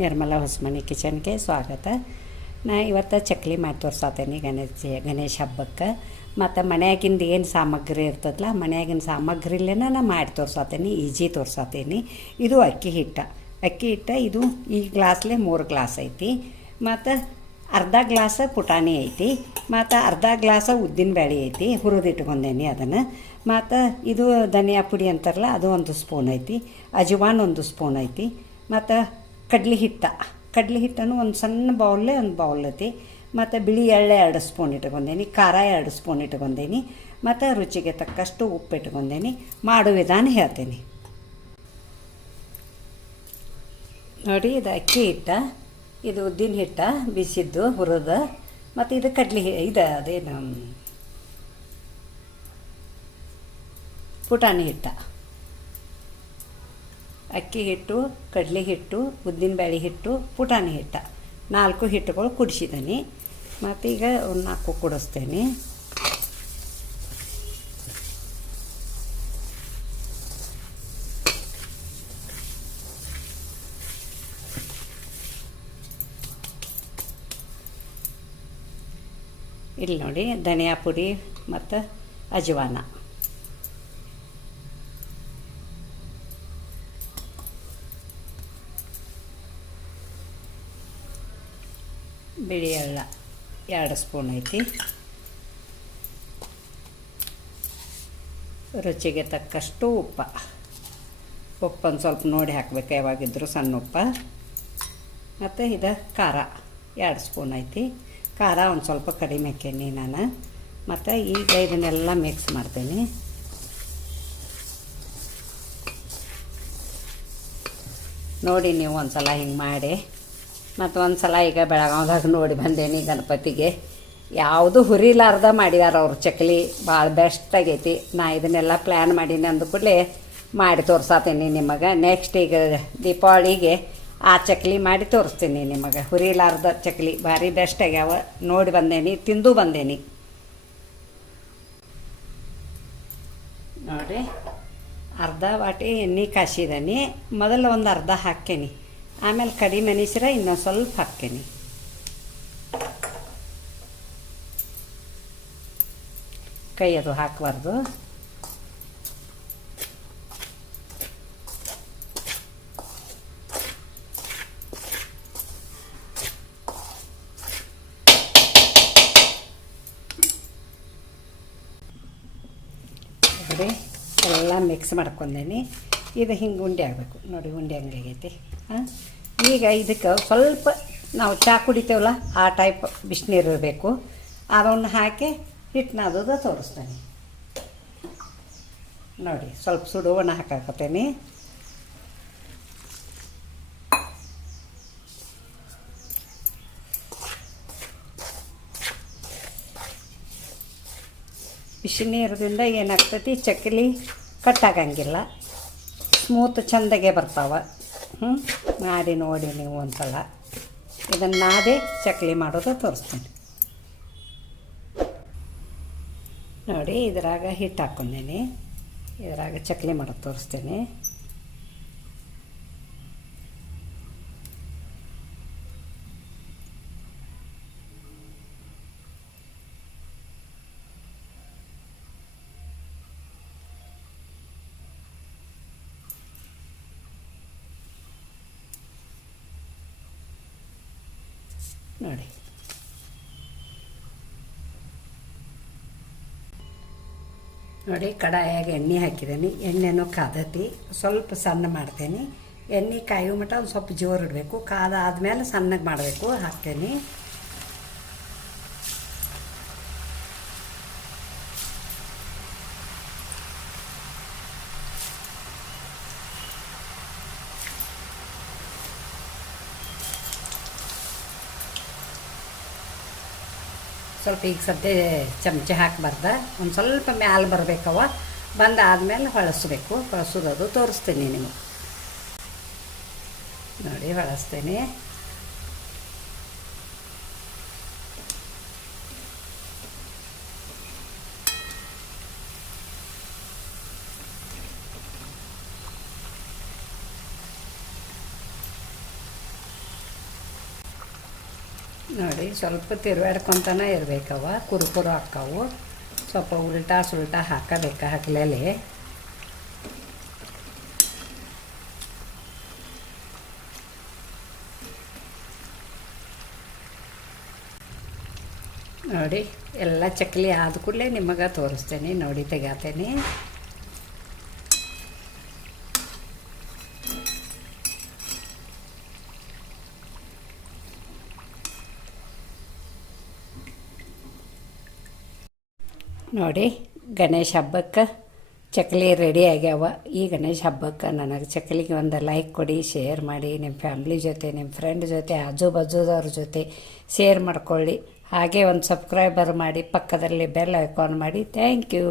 ನಿರ್ಮಲಾ ಹೊಸಮನಿ ಕಿಚನ್ಗೆ ಸ್ವಾಗತ. ನಾ ಇವತ್ತು ಚಕ್ಲಿ ಮಾಡಿ ತೋರ್ಸಾತೇನೆ ಗಣೇಶ ಹಬ್ಬಕ್ಕೆ. ಮತ್ತು ಮನ್ಯಾಗಿಂದ ಏನು ಸಾಮಗ್ರಿ ಇರ್ತದಲ್ಲ, ಮನ್ಯಾಗಿನ ಸಾಮಗ್ರಿಲೇ ನಾ ಮಾಡಿ ತೋರ್ಸಾತೇನೆ, ಈಜಿ ತೋರ್ಸಾತೇನೆ. ಇದು ಅಕ್ಕಿ ಹಿಟ್ಟು ಇದು ಈ ಗ್ಲಾಸ್ಲೆ 3 ಗ್ಲಾಸ್ ಐತಿ. ಮತ್ತು ಅರ್ಧ ಗ್ಲಾಸ್ ಪುಟಾಣಿ ಐತಿ. ಮತ್ತು ಅರ್ಧ ಗ್ಲಾಸ್ ಉದ್ದಿನ ಬೇಳೆ ಐತಿ, ಹುರಿದಿಟ್ಕೊಂಡೇನಿ ಅದನ್ನು. ಮತ್ತು ಇದು ಧನಿಯಾ ಪುಡಿ ಅಂತಾರಲ್ಲ, ಅದು 1 ಸ್ಪೂನ್ ಐತಿ. ಅಜವಾನ್ 1 ಸ್ಪೂನ್ ಐತಿ. ಮತ್ತು ಕಡ್ಲೆ ಹಿಟ್ಟನ್ನು ಒಂದು ಸಣ್ಣ ಬೌಲ್ ಐತಿ. ಮತ್ತು ಬಿಳಿ ಎಳ್ಳೆ 2 ಸ್ಪೂನ್ ಇಟ್ಕೊಂಡೇನಿ, ಖಾರ 2 ಸ್ಪೂನ್ ಇಟ್ಕೊಂಡೇನಿ. ಮತ್ತು ರುಚಿಗೆ ತಕ್ಕಷ್ಟು ಉಪ್ಪು ಇಟ್ಕೊಂಡೇನಿ. ಮಾಡೋ ವಿಧಾನ ಹೇಳ್ತೇನೆ ನೋಡಿ. ಇದು ಅಕ್ಕಿ ಹಿಟ್ಟು, ಇದು ಉದ್ದಿನ ಹಿಟ್ಟು ಬಿಸಿದ್ದು ಹುರಿದು, ಮತ್ತು ಇದು ಅದೇನು ಪುಟಾಣಿ ಹಿಟ್ಟು. ಅಕ್ಕಿ ಹಿಟ್ಟು, ಕಡಲೆ ಹಿಟ್ಟು, ಉದ್ದಿನಬೇಳೆ ಹಿಟ್ಟು, ಪುಟಾಣಿ ಹಿಟ್ಟು 4 ಹಿಟ್ಟುಗಳು ಕುಡಿಸಿದ್ದೀನಿ. ಮತ್ತು ಈಗ 4 ಕುಡಿಸ್ತೇನೆ. ಇಲ್ಲಿ ನೋಡಿ, ಧನಿಯಾ ಪುಡಿ ಮತ್ತು ಅಜವಾನ, ಬಿಳಿ ಎಳ್ಳ 2 ಸ್ಪೂನ್ ಐತಿ. ರುಚಿಗೆ ತಕ್ಕಷ್ಟು ಉಪ್ಪನ್ನು ಸ್ವಲ್ಪ ನೋಡಿ ಹಾಕಬೇಕು, ಯಾವಾಗಿದ್ದರೂ ಸಣ್ಣ ಉಪ್ಪು. ಮತ್ತು ಇದು ಖಾರ 2 ಸ್ಪೂನ್ ಐತಿ. ಖಾರ ಒಂದು ಸ್ವಲ್ಪ ಕಡಿಮೆ ಹಾಕೇನಿ ನಾನು. ಮತ್ತು ಈಗ ಇದನ್ನೆಲ್ಲ ಮಿಕ್ಸ್ ಮಾಡ್ತೀನಿ. ನೋಡಿ ನೀವು ಒಂದು ಸಲ ಹಿಂಗೆ ಮಾಡಿ. ಮತ್ತು ಒಂದು ಸಲ ಈಗ ಬೆಳಗಾವ್ದಾಗ ನೋಡಿ ಬಂದೇನಿ ಗಣಪತಿಗೆ. ಯಾವುದು ಹುರಿಲಾರ್ದ ಮಾಡಿದಾರ ಅವ್ರು ಚಕ್ಲಿ, ಭಾಳ ಬೆಸ್ಟ್ ಆಗೈತಿ. ನಾ ಇದನ್ನೆಲ್ಲ ಪ್ಲ್ಯಾನ್ ಮಾಡೀನಿ ಅಂದ ಕೂಡಲೇ ಮಾಡಿ ತೋರ್ಸಾತೀನಿ ನಿಮಗೆ. ನೆಕ್ಸ್ಟ್ ಈಗ ದೀಪಾವಳಿಗೆ ಆ ಚಕ್ಲಿ ಮಾಡಿ ತೋರಿಸ್ತೀನಿ ನಿಮಗೆ. ಹುರಿಲಾರ್ದ ಚಕ್ಲಿ ಭಾರಿ ಬೆಸ್ಟ್ ಆಗ್ಯಾವ. ನೋಡಿ ಬಂದೇನಿ, ತಿಂದು ಬಂದೇನಿ ನೋಡಿರಿ. ಅರ್ಧ ವಾಟಿ ಎಣ್ಣೆ ಕಾಸಿದೀನಿ. ಮೊದಲು ಒಂದು ಅರ್ಧ ಹಾಕೇನಿ, ಆಮೇಲೆ ಕಡಿಮೆ ಅನಿಸ್ರ ಇನ್ನೊಂದು ಸ್ವಲ್ಪ ಹಾಕೇನಿ. ಕೈ ಅದು ಹಾಕಬಾರ್ದು. ನೋಡಿ ಎಲ್ಲ ಮಿಕ್ಸ್ ಮಾಡ್ಕೊಂಡೇನಿ. ಇದು ಹಿಂಗೆ ಉಂಡೆ ಆಗಬೇಕು ನೋಡಿ, ಉಂಡೆ ಹಂಗೆ ಆಗೈತಿ. ಈಗ ಇದಕ್ಕೆ ಸ್ವಲ್ಪ ನಾವು ಚಹಾ ಕುಡಿತೇವಲ್ಲ, ಆ ಟೈಪ್ ಬಿಸಿನೀರು ಇರಬೇಕು. ಅದನ್ನು ಹಾಕಿ ಹಿಟ್ಟನ್ನ ಅದದು ತೋರಿಸ್ತೇನೆ ನೋಡಿ. ಸ್ವಲ್ಪ ಸುಡುವನ್ನ ಹಾಕಾಕತ್ತೇನೆ. ಬಿಸಿನೀರದಿಂದ ಏನಾಗ್ತೈತಿ, ಚಕ್ಲಿ ಕಟ್ಟಾಗಂಗಿಲ್ಲ, ಸ್ಮೂತ್ ಚೆಂದಾಗೆ ಬರ್ತಾವೆ. ಮಾಡಿ ನೋಡಿ ನೀವು ಒಂದ್ಸಲ. ಇದನ್ನು ನಾದೇ ಚಕ್ಲಿ ಮಾಡೋದು ತೋರಿಸ್ತೀನಿ ನೋಡಿ. ಇದ್ರಾಗ ಹಿಟ್ಟು ಹಾಕ್ಕೊಂಡೇನಿ, ಇದ್ರಾಗ ಚಕ್ಲಿ ಮಾಡೋದು ತೋರಿಸ್ತೀನಿ. ನೋಡಿ ಕಡಾಯಾಗ ಎಣ್ಣೆ ಹಾಕಿದ್ದೀನಿ. ಎಣ್ಣೆನೂ ಕಾದತಿ, ಸ್ವಲ್ಪ ಸಣ್ಣ ಮಾಡ್ತೇನೆ. ಎಣ್ಣೆ ಕಾಯೋ ಮಟ್ಟ ಒಂದು ಸ್ವಲ್ಪ ಜೋರು ಇಡಬೇಕು. ಕಾದಾದ್ಮೇಲೆ ಸಣ್ಣಗೆ ಮಾಡಬೇಕು. ಹಾಕ್ತೇನೆ. ಸ್ವಲ್ಪ ಈಗ ಸದ್ಯ ಚಮಚ ಹಾಕಬಾರ್ದ, ಒಂದು ಸ್ವಲ್ಪ ಮ್ಯಾಲೆ ಬರಬೇಕವ. ಬಂದಾದ್ಮೇಲೆ ಹೊಳಸೋದು ತೋರಿಸ್ತೀನಿ ನಿಮಗೆ ನೋಡಿ. ಹೊಳಸ್ತೇನೆ. ನೋಡಿ ಸ್ವಲ್ಪ ತಿರುವಾಡ್ಕೊತಾನೆ ಇರಬೇಕವ, ಕುರುಕುರು ಹಾಕವು. ಸ್ವಲ್ಪ ಉಲ್ಟಾ ಸುಲ್ಟಾ ಹಾಕಬೇಕು ಹಗಲಲ್ಲಿ. ನೋಡಿ ಎಲ್ಲ ಚಕ್ಲಿ ಆದ ಕೂಡಲೇ ನಿಮಗೆ ತೋರಿಸ್ತೇನೆ. ನೋಡಿ ತೆಗಾತೇನೆ. ನೋಡಿ ಗಣೇಶ ಹಬ್ಬಕ್ಕೆ ಚಕ್ಲಿ ರೆಡಿ ಆಗ್ಯಾವ. ಈ ಗಣೇಶ ಹಬ್ಬಕ್ಕೆ ನನಗೆ ಚಕ್ಲಿಗೆ ಒಂದು ಲೈಕ್ ಕೊಡಿ, ಶೇರ್ ಮಾಡಿ, ನಿಮ್ಮ ಫ್ಯಾಮ್ಲಿ ಜೊತೆ, ನಿಮ್ಮ ಫ್ರೆಂಡ್ ಜೊತೆ, ಆಜು ಬಾಜುದವ್ರ ಜೊತೆ ಶೇರ್ ಮಾಡ್ಕೊಳ್ಳಿ. ಹಾಗೆ ಒಂದು ಸಬ್ಸ್ಕ್ರೈಬರ್ ಮಾಡಿ, ಪಕ್ಕದಲ್ಲಿ ಬೆಲ್ ಐಕಾನ್ ಮಾಡಿ. Thank you.